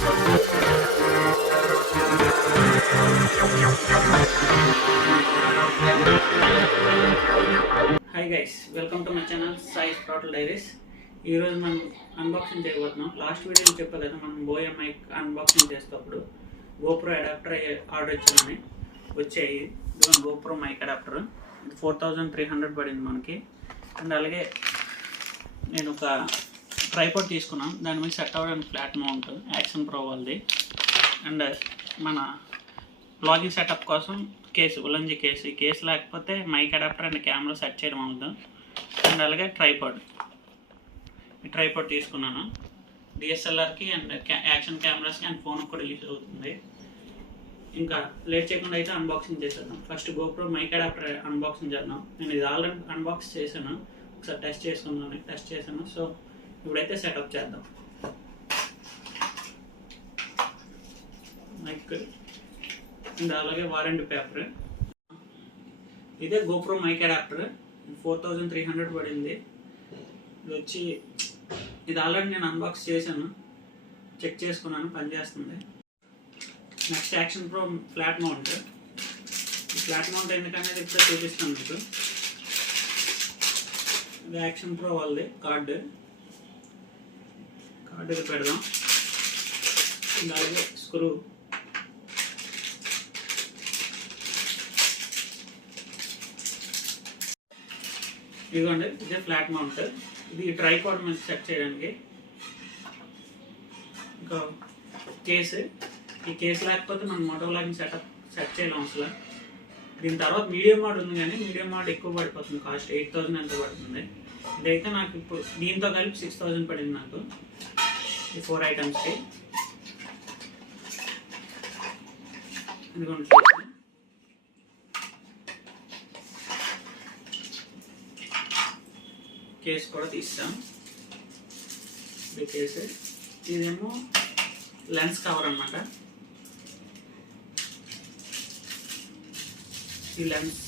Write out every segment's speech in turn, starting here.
Hi guys, welcome to my channel Sai total diaries. ఈరోజు మనం unboxing చేయబోతున్నాం. లాస్ట్ వీడియోలో చెప్పా కదా, మనం బోయా మైక్ అన్బాక్సింగ్ చేసేటప్పుడు గోప్రో అడాప్టర్ ఆర్డర్ ఇచ్చామని వచ్చాయి. ఇదిగో గోప్రో మైక్ అడాప్టర్, ఇది 4300 పడింది మనకి. అండ్ అలాగే నేను ఒక ట్రైపాడ్ తీసుకున్నాను, దాని మీద సెట్ అవ్వడానికి ఫ్లాట్ మౌంట్ యాక్షన్ ప్రో వాళ్ళది. అండ్ మన బ్లాగింగ్ సెటప్ కోసం కేసు, ఉలంజీ కేసు. ఈ కేసు లేకపోతే mic adapter and camera set చేయడం అవుతుంది. అండ్ అలాగే ట్రైపాడ్, ఈ ట్రైపాడ్ తీసుకున్నాను. డిఎస్ఎల్ఆర్కి అండ్ యాక్షన్ కెమెరాస్కి అండ్ ఫోన్కి కూడా యూజ్ అవుతుంది. ఇంకా లేట్ చేయకుండా అయితే అన్బాక్సింగ్ చేసేద్దాం. First GoPro mic adapter unboxing చేద్దాం. నేను ఇది ఆల్రెడీ అన్బాక్స్ చేశాను, ఒకసారి టెస్ట్ చేశాను. సో ఇప్పుడైతే సెటప్ చేద్దాం. మైక్ అండ్ అలాగే వారంటీ పేపర్. ఇదే గోప్రో మైక్ అడాప్టర్, 4300 పడింది. ఇది వచ్చి ఇది ఆల్రెడీ నేను అన్బాక్స్ చేశాను, చెక్ చేసుకున్నాను, పనిచేస్తుంది. Next action pro flat mount. ఈ ఫ్లాట్ మౌంట్ ఎందుకనేది ఇప్పుడే చూపిస్తాను మీకు. ఇది యాక్షన్ ప్రో వాళ్ళది కార్డు ఇది పెడదాం. అలాగే స్క్రూ, ఇదిగోండి ఇదే ఫ్లాట్ మౌంట్. ఇది ట్రైపాడ్ మీద సెట్ చేయడానికి. ఇంకా కేసు, ఈ కేసు లేకపోతే మనం మోటోవ్లాగింగ్ సెట్ చేయలేం అసలు. దీని తర్వాత మీడియం మోడ్ ఉంది, కానీ మీడియం మోడ్ ఎక్కువ పడిపోతుంది, కాస్ట్ 8000 ఎంత పడుతుంది. ఇదైతే నాకు ఇప్పుడు దీంతో కలిపి 6000 పడింది నాకు, ఈ 4 ఐటమ్స్కి. ఇదిగోండి కేసు కూడా తీస్తాం. ఇది కేసు, ఇదేమో లెన్స్ కవర్ అన్నమాట. ఈ లెన్స్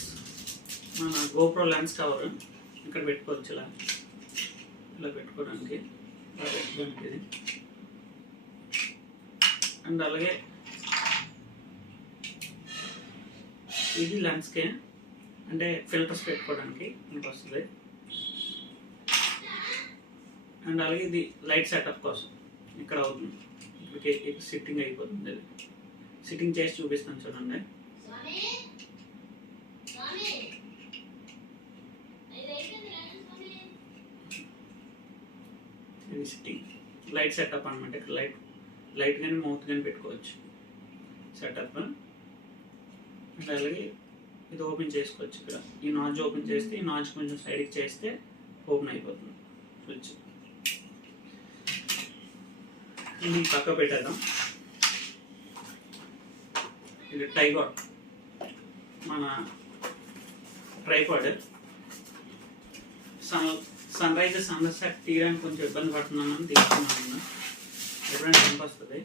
మన గోప్రో లెన్స్ కవర్ ఇక్కడ పెట్టుకోవచ్చు, ఇలా పెట్టుకోవడానికి ఇది. అండ్ అలాగే ఇది లెన్స్కే, అంటే ఫిల్టర్స్ పెట్టుకోవడానికి మీకు వస్తుంది. అండ్ అలాగే ఇది లైట్ సెటప్ కోసం ఇక్కడ అవుతుంది, ఇక్కడ సిట్టింగ్ అయిపోతుంది. అది సిట్టింగ్ చేసి చూపిస్తాను చూడండి. ఇది సిట్టింగ్ లైట్ సెటప్ అనమాట. ఇక్కడ లైట్ కానీ మౌత్ కానీ పెట్టుకోవచ్చు సెటప్. అండ్ అలాగే ఇది ఓపెన్ చేసుకోవచ్చు. ఇక్కడ ఈ నాచ్ ఓపెన్ చేస్తే, ఈ నాచ్ కొంచెం సైడ్కి చేస్తే ఓపెన్ అయిపోతుంది స్విచ్. ఇది పక్క పెట్టేద్దాం. ఇది ట్రైపాడ్, మన ట్రైపాడ్. సన్ రైజ్ సన్సెట్ తీయడానికి కొంచెం ఇబ్బంది పడుతున్నాను, తీసుకున్నాను. ఎప్పుడైనా టైంకి వస్తుంది.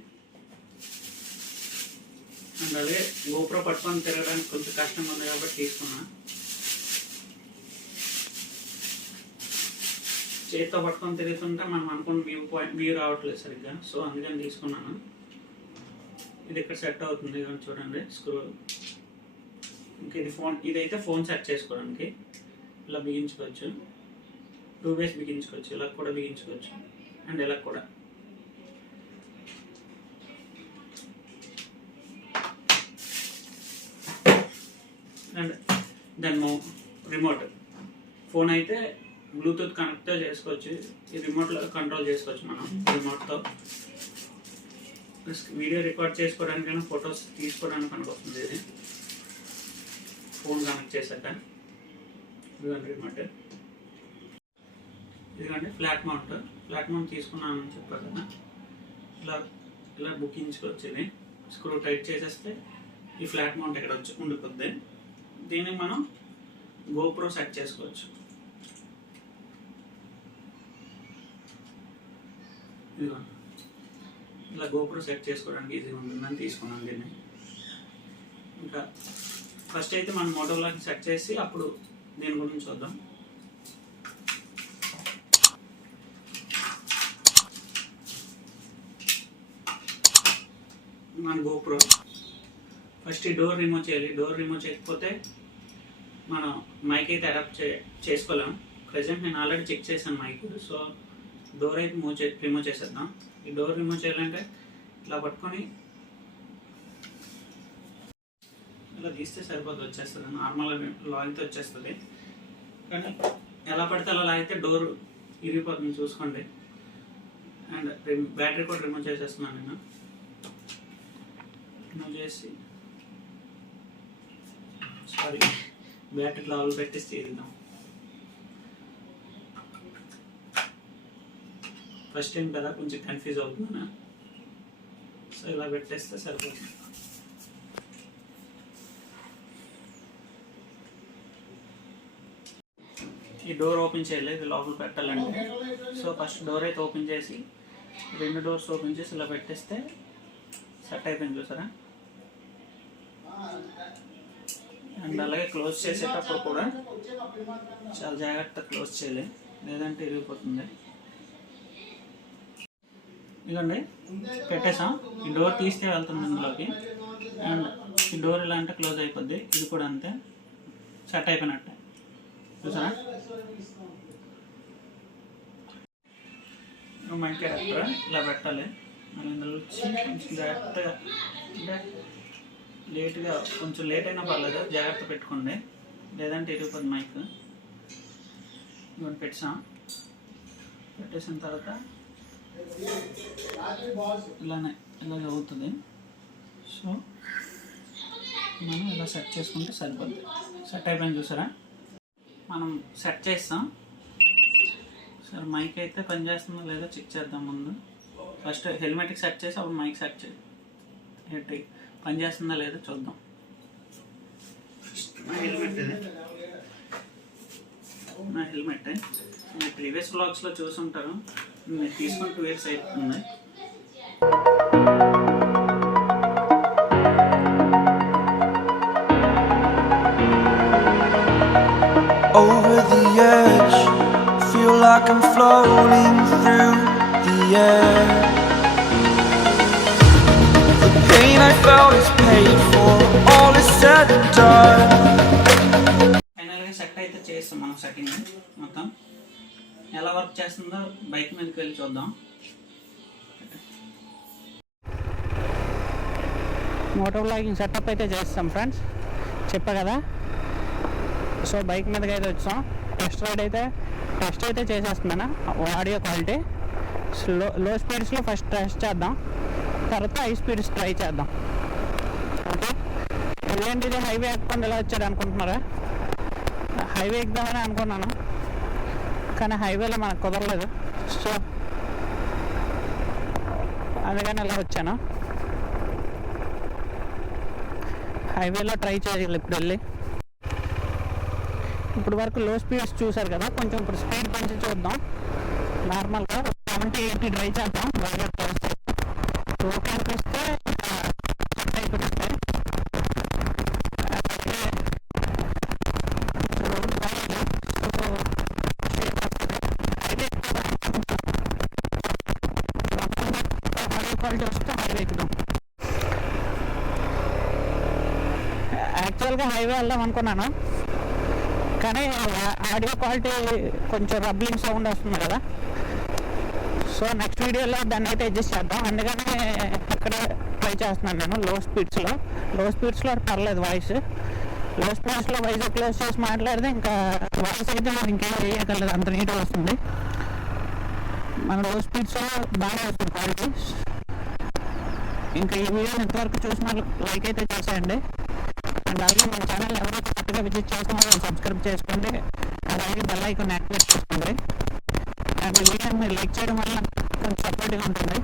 అండ్ అలాగే గోప్రో పట్టుకొని తిరగడానికి కొంచెం కష్టంగా ఉంది కాబట్టి తీసుకున్నా. చేతితో పట్టుకొని తిరుగుతుంటే మనం అనుకున్న వ్యూ రావట్లేదు సరిగ్గా, సో అందుకని తీసుకున్నాను. ఇది ఇక్కడ సెట్ అవుతుంది చూడండి, స్క్రూ. ఇంకా ఇది ఇదైతే ఫోన్ సెట్ చేసుకోవడానికి. ఇలా బిగించుకోవచ్చు, 2 ways బిగించుకోవచ్చు. ఇలా కూడా బిగించుకోవచ్చు అండ్ ఇలా కూడా. అండ్ దాని రిమోట్, ఫోన్ అయితే బ్లూటూత్ కనెక్ట్తో చేసుకోవచ్చు. ఈ రిమోట్లో కంట్రోల్ చేసుకోవచ్చు మనం రిమోట్తో. వీడియో రికార్డ్ చేసుకోవడానికైనా ఫొటోస్ తీసుకోవడానికి పనికొస్తుంది ఇది, ఫోన్ కనెక్ట్ చేశాక. ఇదిగోండి రిమోట్. ఇదిగోండి ఫ్లాట్ మౌంట్ తీసుకున్నానని చెప్పారు కదా. ఇలా బుకించుకోవచ్చు. ఇది స్క్రూ టైట్ చేసేస్తే ఈ ఫ్లాట్ మౌంట్ ఇక్కడ వచ్చి ఉండిపోద్ది. దీనికి మనం గోప్రో సెట్ చేసుకోవచ్చు. ఇదిగో ఇలా గోప్రో సెట్ చేసుకోవడానికి ఈజీగా ఉంటుందని తీసుకున్నాను దీన్ని. ఇంకా ఫస్ట్ అయితే మనం మోటోవ్లాగ్ సెట్ చేసి అప్పుడు దీని గురించి చూద్దాం. మన గోప్రో. ఫస్ట్ ఈ డోర్ రిమూవ్ చేయాలి. డోర్ రిమూవ్ చేయకపోతే మనం మైక్ అయితే అడాప్ట్ చేసుకోలేం. ప్రజెంట్ నేను ఆల్రెడీ చెక్ చేశాను మైక్. సో డోర్ అయితే రిమూవ్ చేసేద్దాం. ఈ డోర్ రిమూవ్ చేయాలంటే ఇలా పట్టుకొని ఇలా తీస్తే సరిపోతుంది, వచ్చేస్తుంది. నార్మల్గా లాగితే వచ్చేస్తుంది. కానీ ఎలా పడితే అలా లాగితే డోర్ ఇరిగిపోతుంది, చూసుకోండి. అండ్ బ్యాటరీ కూడా రిమూవ్ చేసేస్తున్నాను నేను. రిమూవ్ చేసి బ్యాటరీ లావులు పెట్టేసి తీద్దాం. ఫస్ట్ టైం కదా కొంచెం కన్ఫ్యూజ్ అవుతుందా. సో ఇలా పెట్టేస్తే సరిపోతుంది. ఈ డోర్ ఓపెన్ చేయాలి, ఇది లోపల పెట్టాలంటే. సో ఫస్ట్ డోర్ అయితే ఓపెన్ చేసి 2 డోర్స్ ఓపెన్ చేసి ఇలా పెట్టేస్తే సెట్ అయిపోయింది, చూసారా. అండ్ అలాగే క్లోజ్ చేసేటప్పుడు కూడా చాలా జాగ్రత్తగా క్లోజ్ చేయాలి, లేదంటే ఇరిగిపోతుంది. ఇదండి పెట్టేసాం. ఈ డోర్ తీస్తే వెళ్తుంది ఇందులోకి. అండ్ ఈ డోర్ ఇలా అంటే క్లోజ్ అయిపోద్ది. ఇది కూడా అంతే, సెట్ అయిపోయినట్టే, చూసారా. మైక్ అడాప్టర్ ఇలా పెట్టాలి. మళ్ళీ ఇందులో వచ్చి కొంచెం జాగ్రత్తగా, అంటే లేట్గా కొంచెం లేట్ అయినా పర్లేదు, జాగ్రత్త పెట్టుకోండి, లేదంటే ఇరిగిపోతుంది మైక్. ఇవన్నీ పెట్టేసిన తర్వాత ఇలాగే అవుతుంది. సో మనం ఇలా సెట్ చేసుకుంటే సరిపోద్ది. సెట్ అయిపోయింది, చూసారా. మనం సెట్ చేస్తాం. సరే మైక్ అయితే పనిచేస్తుందో లేదో చెక్ చేద్దాం ముందు. ఫస్ట్ హెల్మెట్కి సెట్ చేసి అప్పుడు మైక్ సెట్ చేసి పనిచేస్తుందా లేదో చూద్దాం. నా హెల్మెట్ మీరు ప్రీవియస్ వ్లాగ్స్లో చూసుంటారు. మీరు తీసుకొని 2 years అవుతుంది. Over the edge, feel like I'm floating through the air. The pain I felt is paid for, all is said and done. ఫైనల్గా సెట్ అయితే చేస్తాం మనం. సెట్టింగ్ మొత్తం ఎలా వర్క్ చేస్తుందో బైక్ మీదకి వెళ్ళి చూద్దాం. మోటోవ్లాగింగ్ సెటప్ అయితే చేస్తాం ఫ్రెండ్స్, చెప్పా కదా. సో బైక్ మీదకి అయితే వచ్చాం. టెస్ట్ అయితే చేసేస్తున్నాను ఆడియో క్వాలిటీ. లో స్పీడ్స్లో ఫస్ట్ టెస్ట్ చేద్దాం, తర్వాత హై స్పీడ్స్ ట్రై చేద్దాం. ఓకే, ఏంటిది హైవే ఎక్కకుండా ఎలా వచ్చాడు అనుకుంటున్నారా? హైవే ఎక్కుదామని అనుకున్నాను, కానీ హైవేలో మనకు కుదరలేదు. సో అందుకని ఇలా వచ్చాను. హైవేలో ట్రై చేయాలి ఇప్పుడు వెళ్ళి. ఇప్పుడు వరకు లో స్పీడ్స్ చూసారు కదా, కొంచెం ఇప్పుడు స్పీడ్ పెంచి చూద్దాం. నార్మల్గా 70-80 ట్రై చేద్దాం. బాగా వస్తే ఓకే అనిపిస్తే అయిపోతే క్వాలిటీ వస్తే హైవే ఎక్కుదాం. యాక్చువల్గా హైవే వెళ్దాం అనుకున్నాను, కానీ ఆడియో క్వాలిటీ కొంచెం రబ్లింగ్ సౌండ్ వస్తుంది కదా. సో నెక్స్ట్ వీడియోలో దాన్ని అయితే అడ్జస్ట్ చేద్దాం. అందుకని ఇక్కడ ట్రై చేస్తున్నాను నేను లో స్పీడ్స్లో పర్లేదు వాయిస్. లో స్పీడ్స్లో వాయిస్ క్లోజ్ చేసి మాట్లాడితే ఇంకా వాయిస్ అయితే మనం ఇంకేం వేయగలదు, అంత నీట్గా వస్తుంది. మన లో స్పీడ్స్లో బాగా వస్తుంది క్వాలిటీ. ఇంకా ఈ వీడియోని ఎంతవరకు చూసిన లైక్ అయితే చేసేయండి. అండ్ అలాగే మన ఛానల్ ఎవరైతే కొత్తగా విజిట్ చేస్తున్నారో సబ్స్క్రైబ్ చేసుకోండి. అలాగే బెల్ ఐకాన్ యాక్టివేట్ చేసుకోండి. అండ్ ఈ వీడియోని మీరు లైక్ చేయడం వల్ల కొంచెం సపోర్ట్గా ఉంటుంది.